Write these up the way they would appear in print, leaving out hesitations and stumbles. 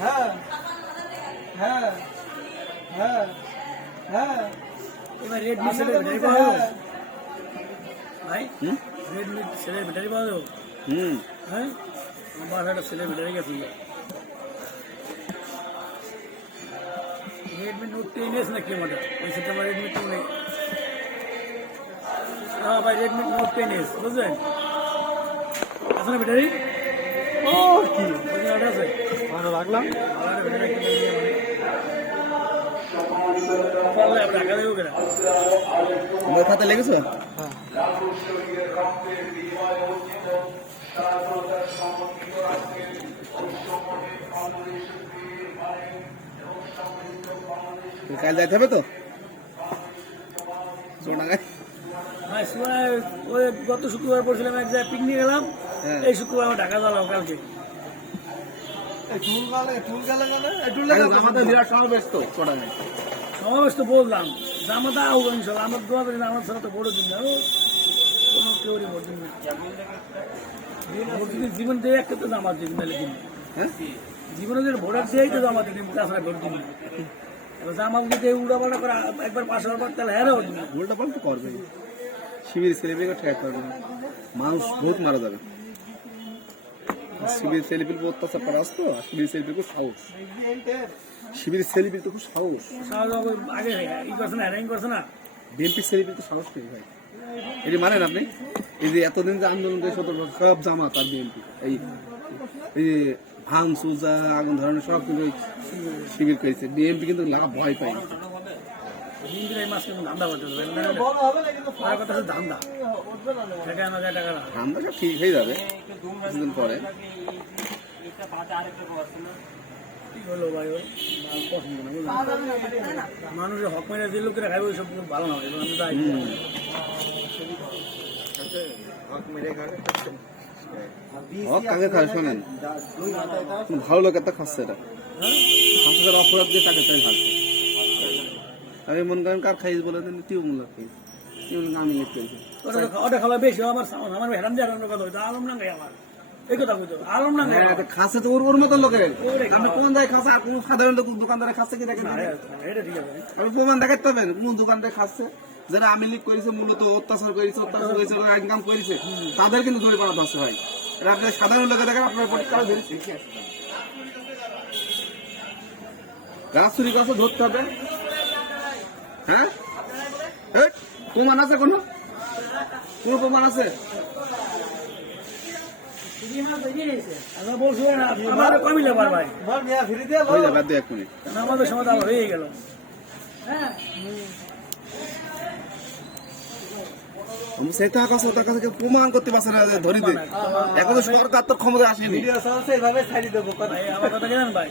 হ্যাঁ হ্যাঁ হ্যাঁ হ্যাঁ এবার রেড মিট ছেলে ব্যাটারি পাওয়া যাবে ভাই? রেড মিট ছেলে ব্যাটারি পাওয়া যাবে? হ্যাঁ আমার একটা ছেলে ব্যাটারি গেছে রেডমি নোট 10s নাকি আমাদের ওই সাথে আমার রেডমি 2 নেই। হ্যাঁ ভাই রেডমি নোট 10s বুঝলেন আছে না ব্যাটারি? ও কি আছে ভালো লাগলাম টাকা দেবো কেনা আমার খাতে লেগেছে। কাল যাইতে হবে তো ওই গত শুক্রবার পড়ছিলাম এক জায়গায় পিকনিক গেলাম এই শুক্রবার আমার ঢাকা যাওয়াম কালকে সমাবেশ তো বললাম জামাতা আহ্বান সব আমার দোয়া করি আমার ছাড়া তো বড় দিন না কোনো কেউরই বড় দিন জীবন দিয়ে একটা তো জামাত দিন তাহলে দিন জীবনে যে ভোটার দিয়েই তো জামাত দিন তাছাড়া ভোট দিন এবার জামাত দিতে উল্টাপাল্টা করে একবার পাশ হওয়ার পর তাহলে হ্যাঁ উল্টা পাল্টা করবে শিবির ছেলেপিলকে ঠেক করবে না মানুষ বহুত মারা যাবে শিবির ছেলেপিল অত্যাচার করা আসতো আর শিবির ছেলেপিল খুব সাহস শিবির ছেলেপিল তো খুব সাহস আগে ই করছে না র্যাঙ্ক করছে না বিএনপি ছেলেপিল তো সাহস নেই ভাই এটি মানেন আপনি এই যে এতদিন যে আন্দোলন করে সব জামাত আর বিএনপি এই যে ভাঙ সুজা আগুন ধরনের সব কিন্তু শিবির করেছে বিএনপি কিন্তু ভয় পাই ধান্দা আমরা সব ঠিক হয়ে যাবে কিছুদিন পরে মানুষের হক মেরে যে লোকেরা খাবে ওই সব ভালো না কাকে খায় শোনেন ভালো লোক একটা খাচ্ছে এটা খাচ্ছে অপরাধ দিয়ে তাকে তাই খাচ্ছে আরে মন করেন কার খাইস বলে দেন টিউমুলা খাইস টিউমুলা আমি লিখতে ওটা খাওয়া বেশি আমার হেরাম দিয়ে কথা হইতো আলম না গাই আমার এই কথা বলতো আলম না খাচ্ছে তো ওর মতো লোকের আমি কোন জায়গায় খাচ্ছে কোন সাধারণ লোক দোকানদারে খাচ্ছে কি দেখেন এটা ঠিক আছে আমি প্রমাণ দেখাতে হবে কোন দোকানদারে খাচ্ছে যারা আমি লিখ করেছে মূলত অত্যাচার করেছে ইনকাম করেছে তাদের কিন্তু ধরে পাওয়া যাচ্ছে ভাই এটা আপনি সাধারণ লোকে দেখেন আপনার পরীক্ষা ধরেছে গাছ চুরি গাছ ধরতে হবে হ্যাঁ প্রমাণ আছে কোনো প্রমাণ আছে আমাদের সমাধান হয়ে গেল প্রমাণ করতে পারছে না ধরি দে এখন সরকার তো ক্ষমতা আসেনি আমার কথা কেন ভাই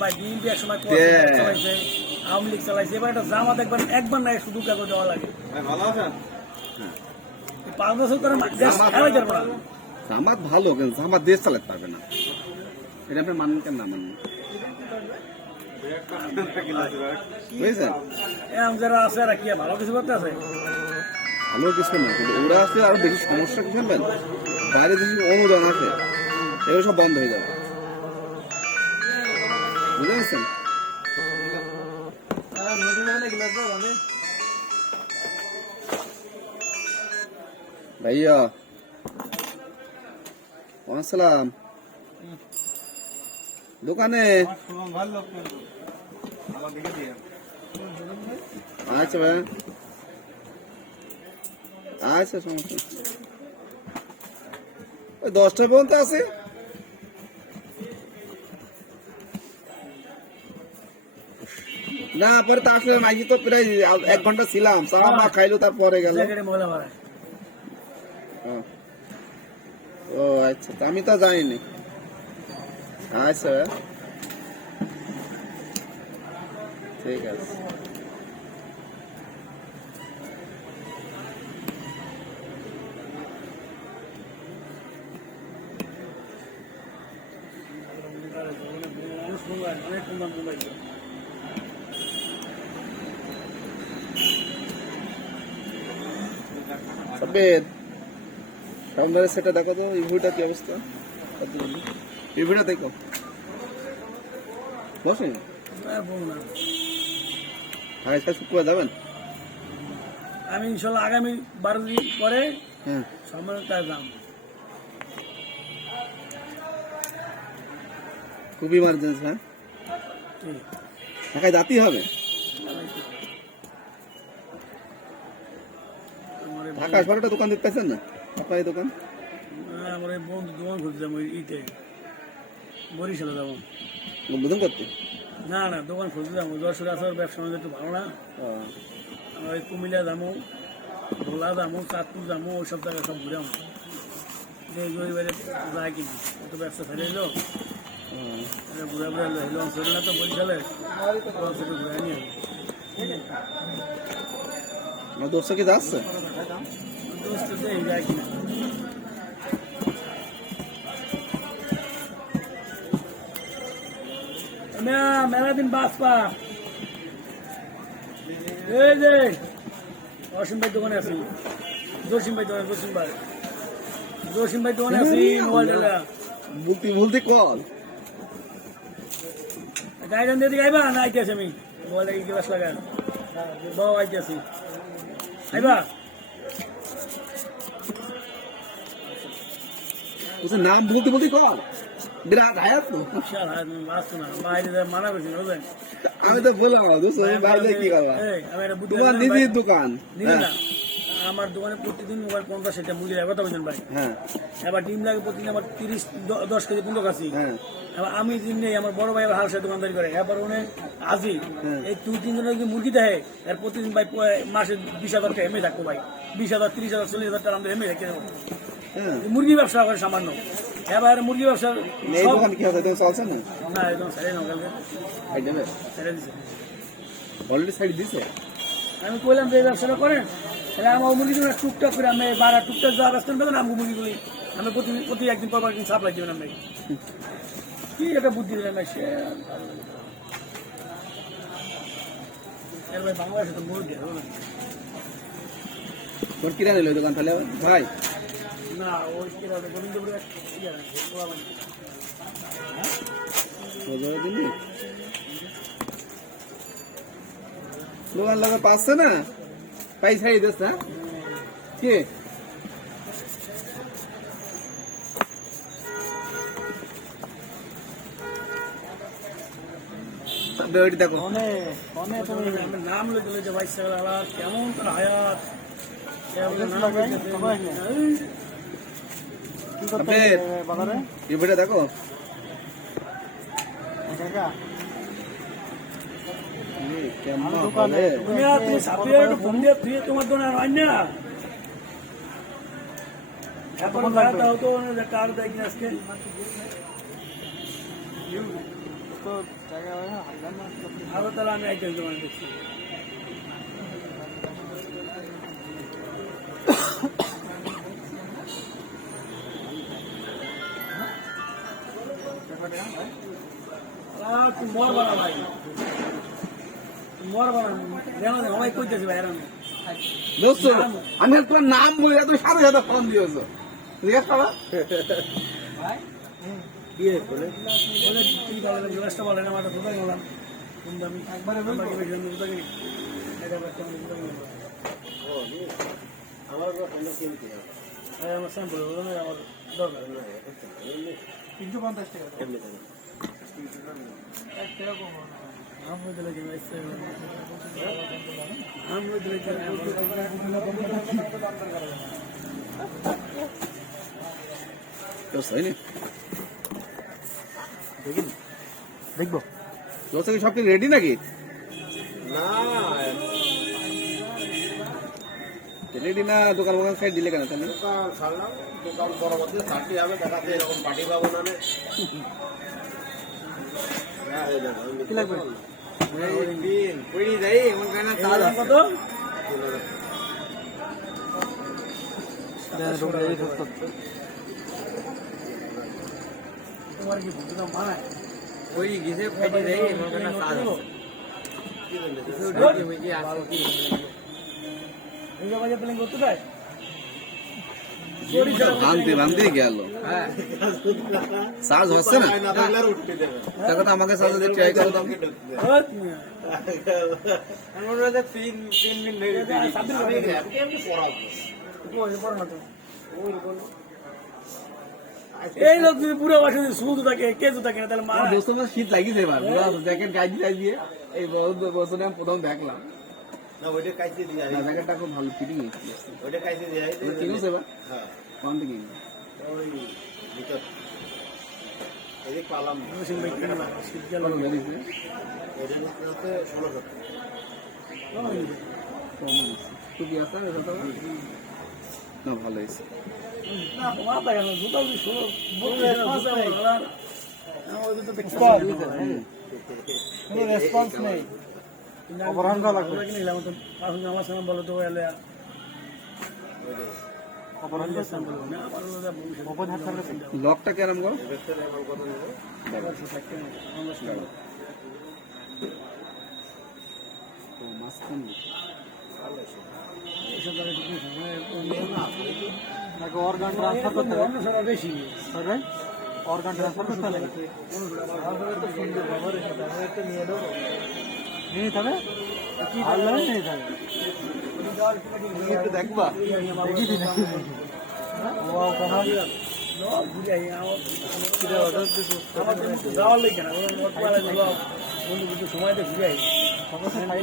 ভাই বিএনপি এক সময় আওয়ামী লীগ চালাইছে এবার একটা জামাত একবার না শুধু কাগজ দেওয়া লাগে ভালো আছে 5 বছর করে জামাত ভালো কিন্তু জামাত দেশ চালাতে পারবে না এটা আপনি মানেন কেন না মানেন বুঝছেন যারা আছে আর কি ভালো কিছু করতে আছে ভালো কিছু না কিন্তু ওরা আছে আরো বেশি সমস্যা কি জানবেন বাইরে যে অনুদান আছে এগুলো সব বন্ধ হয়ে যাবে বুঝতে পারছেন ভাইয়া আসসালাম দোকানে আচ্ছা ভাই আচ্ছা সমস্যা ওই 10টা পর্যন্ত আছে না পরে তা আসলে মাইকি তো প্রায় 1 ঘন্টা ছিলাম চা মা খাইলো তারপরে গেল ও আচ্ছা আমি তো জানিনি আচ্ছা ঠিক আছে Sabit সামনের সেটা দেখো তো এই ভিউটা কি অবস্থা এই ভিউটা দেখো বসে বলবো না আজকে শুক্রবার যাবেন আমি ইনশাল্লাহ আগামী 12 দিন পরে হ্যাঁ সম্মেলনটা যাম খুবই ইমার্জেন্সি হ্যাঁ ঠিক ঢাকায় যাতেই হবে আমার এই ঢাকা শহরে দোকান দিতেছেন না আপনার এই দোকান আমার এই বন্ধু দোকান খুঁজতে যাবো ইতে বরিশালে যাবো উদ্বোধন করতে না না দোকান খুঁজতে যাবো যশোর আসার ব্যবসা আমাদের একটু ভালো না আমার ওই কুমিল্লা যাবো ভোলা যাবো চাঁদপুর যাবো ওইসব জায়গায় সব ঘুরে আমার এবারে যায় কিনা অত ব্যবসা ফেলে এলো ঘুরে ঘুরে এলো চলে না তো বরিশালে সেটা ঘুরে নিয়ে আমার দোস্ত কি যাচ্ছে দোস্ত যায় কিনা মেলা দিন বাঁচপা এই যে অসীম ভাই দোকানে আছি জসিম ভাই দোকানে জসিম ভাই দোকানে আছি মোবাইল বলতে বলতে কল গাইডেন দিয়ে আইবা না আইতেছি আমি মোবাইল কি বাস লাগান বাবা আইতেছি আইবা বলছে নাম বলতে বলতে কল বিরাট হায়াত তো বিশাল হাত বাঁচতো না বাইরে মানা করছি বুঝলেন আমি তো বললাম দোস্ত বাইরে কি করবা আমি একটা বুদ্ধি তোমার নিজের দোকান নিবি না আমার দোকানে প্রতিদিন মোবাইল 50 সেটা মুড়ি কথা বলছেন ভাই হ্যাঁ এবার ডিম লাগে প্রতিদিন আমার 30-10 কেজি 15 কাছি হ্যাঁ এবার আমি ডিম নেই আমার বড় ভাই আবার হালসা দোকানদারি করে এবার উনি আজি হ্যাঁ। এই 2-3 জনের যদি মুরগি দেয় এর প্রতিদিন ভাই মাসে 20,000 টাকা এমনি থাকবো ভাই 20,000 30,000 40,000 টাকা আমরা এমনি রেখে দেবো হ্যাঁ মুরগি ব্যবসা করে সামান্য এবার মুরগি ব্যবসা এই দোকান কি হবে তুমি চলছে না না একদম ছেড়ে নাও কালকে এই দেবে ছেড়ে দিছে অলরেডি সাইড দিছে আমি কইলাম যে এই ব্যবসাটা করেন তাহলে আমার মুরগিগুলো টুকটাক করে আমি বারা টুকটাক যাওয়া ব্যস্ত দেবেন আমি মুরগিগুলি আমি প্রতি একদিন পর একদিন সাপ্লাই দেবেন আমি কি একটা বুদ্ধি দিলেন না সে ভাই বাংলাদেশে তো মুরগি হবে না। তোর কিরা নিল দোকান তাহলে ভাই না ওই কি হবে গোবিন্দপুরে বজায় দিলি দোকান লাগা পাচ্ছে না পাই ছাড়ি দিস না কি বেড়ি দেখো নাম লিখলে যে ভাই সালা কেমন তার হায়াত বেড়ে দেখো তোমার দোকানে আর না এখন হতো কার দেয় কিনা আজকে আরো তাহলে আমি একজন দোকানে দেখছি মর বানা ভাই মর বানা সবাই কইতেছে ভাই এরকম দোস্ত আমি তোমার নাম বলে তুমি সাথে সাথে ফোন দিয়েছো ঠিক আছে গ্লাসটা বলেন আমার কোথায় গেলাম একবারে আমার স্যাম্পল আমার দরকার 350 টাকা আমি দিলে দেখবো দোস্ত কি সব কি রেডি নাকি রেডি না দোকান মোকান সাইড দিলে কেন তাহলে দোকান পরবর্তী থার্টি হবে দেখাতে এরকম পার্টি পাবো না কি লাগবে কত তোমার কি ভুল দাম মানায় ওই গিয়ে ফেটে দেয় এমন কেন কাজ বাজার প্লেন করতে চাই বান্ধতে বান্ধতেই গেল চার্জ হচ্ছে না না থাকলে আর উঠতে দেবে দেখো তো আমাকে চার্জ দিয়ে ট্রাই করো দাও এই লোক যদি পুরো বাসে শুধু থাকে কেজু থাকে না তাহলে আমার দোস্ত আমার শীত লাগিয়েছে এবার জ্যাকেট গায়ে দিয়ে এই বছরে আমি প্রথম দেখলাম না ওইটা কাইতে দিয়ে না জ্যাকেটটা খুব ভালো ফিটিং হয়েছে ওইটা কাইতে দিয়ে কিনেছে এবার হ্যাঁ কোন থেকে ওই ভিতর এদিক পালাম শীতকাল বেরিয়েছে এদের হচ্ছে 1600 টুপি আছে না ভালো হয়েছে রেসপন্স নেই অপহরণ করা লাগবে আমার সঙ্গে বলো তো এলে অপহরণ করছেন ওপেন হাত থাকলে লকটা কেরম করো মাঝখান নাকি অর্গান ট্রান্সফার করতে হবে বেশি অর্গান ট্রান্সফার করতে হবে নিয়ে যাবে কি ভালো নিয়ে যাবে একটু দেখবা দেখি দিন ওয়াও কমা যাওয়ার লেগে না বন্ধু কিন্তু সময়তে ঘুরে আই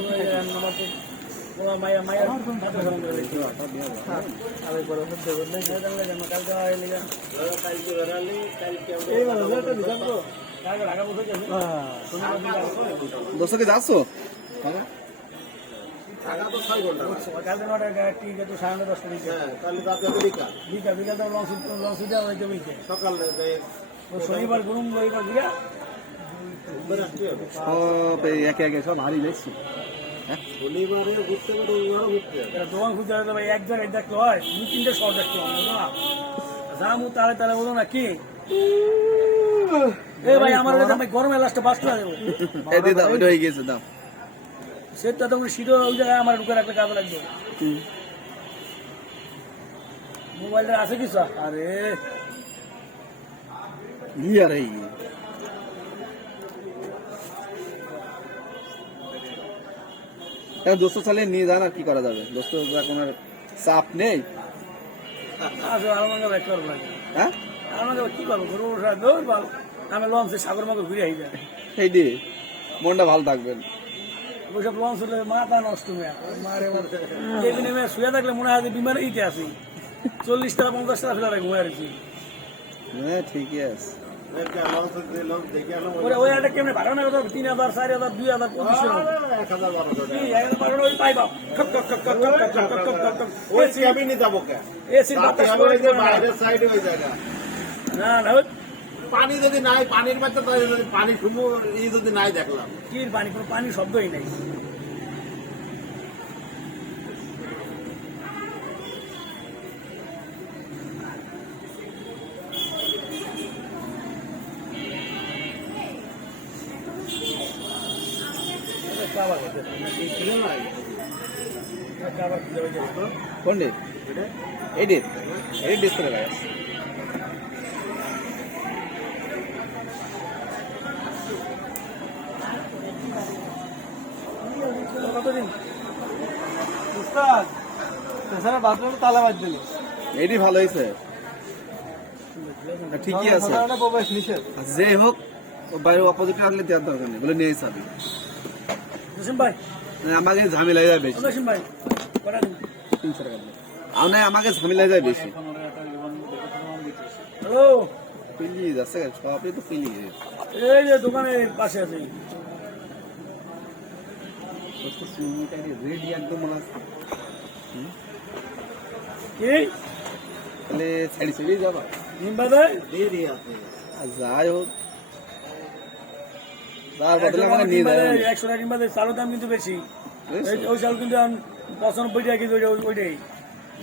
মায়া মায়া দোস্তকে যাচ্ছ ঢাকা তো 6 ঘন্টা কালকে 9টা ঠিক আছে 10:30 হ্যাঁ তাহলে তাতে বিকাল বিকাল বিকাল তো লঞ্চ দেওয়া হয়েছে বুঝছে সকালে শনিবার গুরুম রবিবার ঘুরে আসতে হবে সব এই একে একে সব হারিয়ে যাচ্ছি শনিবারে ঘুরতে পারো রবিবারও ঘুরতে হবে এটা দোকান খুঁজতে হবে ভাই এক জায়গায় দেখতে হয় 2-3টে শর্ট দেখতে হয় বুঝলো না জামু তালে তালে বলো না কি এ ভাই আমার কাছে ভাই গরমে লাস্টে 5 টাকা দেবো এই দিয়ে দাও এটা হয়ে গেছে দাও সেটা তখন সিডো ওই জায়গায় আমার ঢুকে রাখলে কাজে লাগবে মোবাইলটা আছে কি স্যার আরে ই আর এই দোস্ত চালিয়ে নিয়ে যান আর কি করা যাবে দোস্ত এখন আর চাপ নেই আচ্ছা আমার ব্যাক করবো লাগে হ্যাঁ আমার কি করবো গরু দৌড় ভালো আমি লঞ্চে সাগর মাকে ঘুরে আই যায় এই দিয়ে মনটা ভালো থাকবেন ওইসব লঞ্চ হলে মাথা নষ্ট হয়ে মারে এদিনে শুয়ে থাকলে মনে হয় যে বিমানে ইতে আসি 40 টাকা 50 টাকা ফেলা ঘুরে আসছি হ্যাঁ ঠিকই আছে লঞ্চ দেখে আলো ওরে ওই একটা কেমনে ভাড়া না 3000 4000 2000 2500 ওই পাইবা ওই ক্যাবিনে যাবো কে এসির বাতাস করে বাইরের সাইডে ওই জায়গা না না পানি যদি নাই পানির মধ্যে যদি পানি শুনবো এই যদি নাই দেখলাম কি পানি কোনো পানি শব্দই নাই কোনটি এডিট এডিট ডিসপ্লে ভাই কতদিন উস্তাদ তাছাড়া বাথরুমে তালা বাজ দিল এডি ভালো হয়েছে ঠিকই আছে সাধারণ প্রবেশ নিষেধ যে হোক বাইরে অপোজিট রাখলে দেওয়ার দরকার নেই বলে নিয়ে যাবি জসিম ভাই আমাকে ঝামেলা যায় বেশি জসিম ভাই কটা দিন 300 টাকা আর না আমাকে ঝামেলা যায় বেশি হ্যালো প্লিজ আছে সবই তো প্লিজ এই যে দোকানের পাশে আছে রেডি একদম মনে আছে কি তাহলে ছাড়ি ছেড়ে যাবা নিম্বা দেয় দেরি আছে আর যাই হোক তার বদলে মানে নিয়ে যাবে 100 টাকা নিম্বা দেয় চালের দাম কিন্তু বেশি ওই চাল কিন্তু 95 টাকা কিন্তু ওইটাই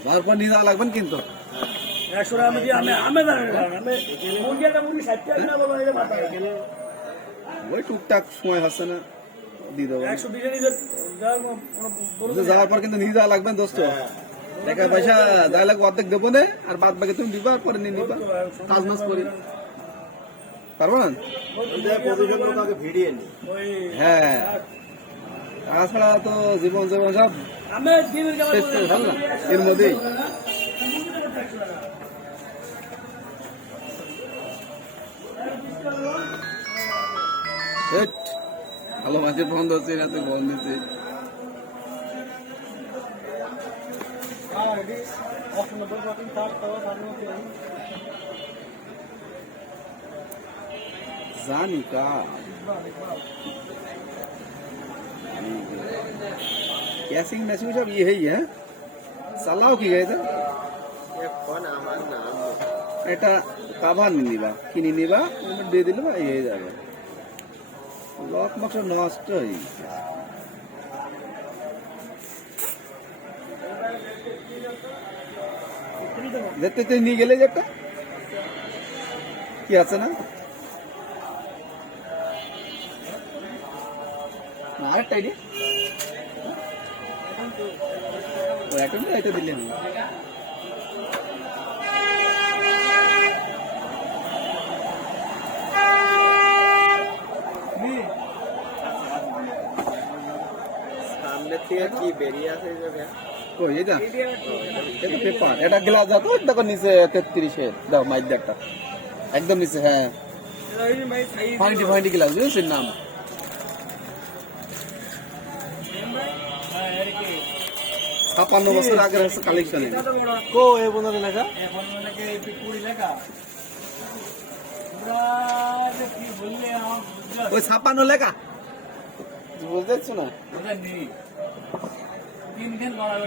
তারপর নিয়ে যাওয়া লাগবেন কিন্তু 100 টাকা আমি আমি জানি না আমি মুরগিটা মুরগি 60 টাকা বাবা এটা মাথায় ওই টুকটাক সময় হচ্ছে না দিয়ে দেবো 100 বিরিয়ানি যে যাওয়ার পর কিন্তু নিয়ে যাওয়া লাগবেন দোস্ত টাকা পয়সা যা লাগবে অর্ধেক দেবো না, আর বাদ বাকি তুমি দিবা, আর পরে নিয়ে নিবা, কাজ মাস করি, পারবো না? প্রদূষণ কাউকে ভিড়িয়ে নি ওই হ্যাঁ, তাছাড়া তো জীবন জীবন সব আমি দিনের গেলা শেষ করে ফেল না এর মধ্যেই। হেট, ভালো মাছের বন্ধ হচ্ছে, রাতে বন্ধ দিচ্ছে। জানি কা कैसिंग मैसिंग सब ये ही है, চালাও কি গাইছে এখন আমার নাম এটা কাভার নিবা, কিনে নিবা, দিয়ে দিলে বা এই যাবে। লক মাত্র নষ্ট হয়ে গেছে। দেখতে তো নিয়ে গেলে যে একটা কি আছে না, আরেকটা আইডিয়া এখন এটা দিলে না। সামনে থেকে কি বেরিয়ে আসে এই জায়গায় ও এটা এটা পেপার, এটা গ্লাস যাতো দেখো নিচে 33-এর দাও মাইক একটা একদম নিচে। হ্যাঁ ফাইন্ডি ফাইন্ডি গ্লাস বুঝেছেন নাম। হ্যাঁ এর কি 56 বছর আগের হচ্ছে কালেকশন। কো এ বন্ধু লেখা এখন অনেকে কুড়ি লেখা পুরা যে কি বললে আমার বুঝতে ওই 56 লেখা বুঝতে পারছো না? ওটা নেই 3 দিন মারা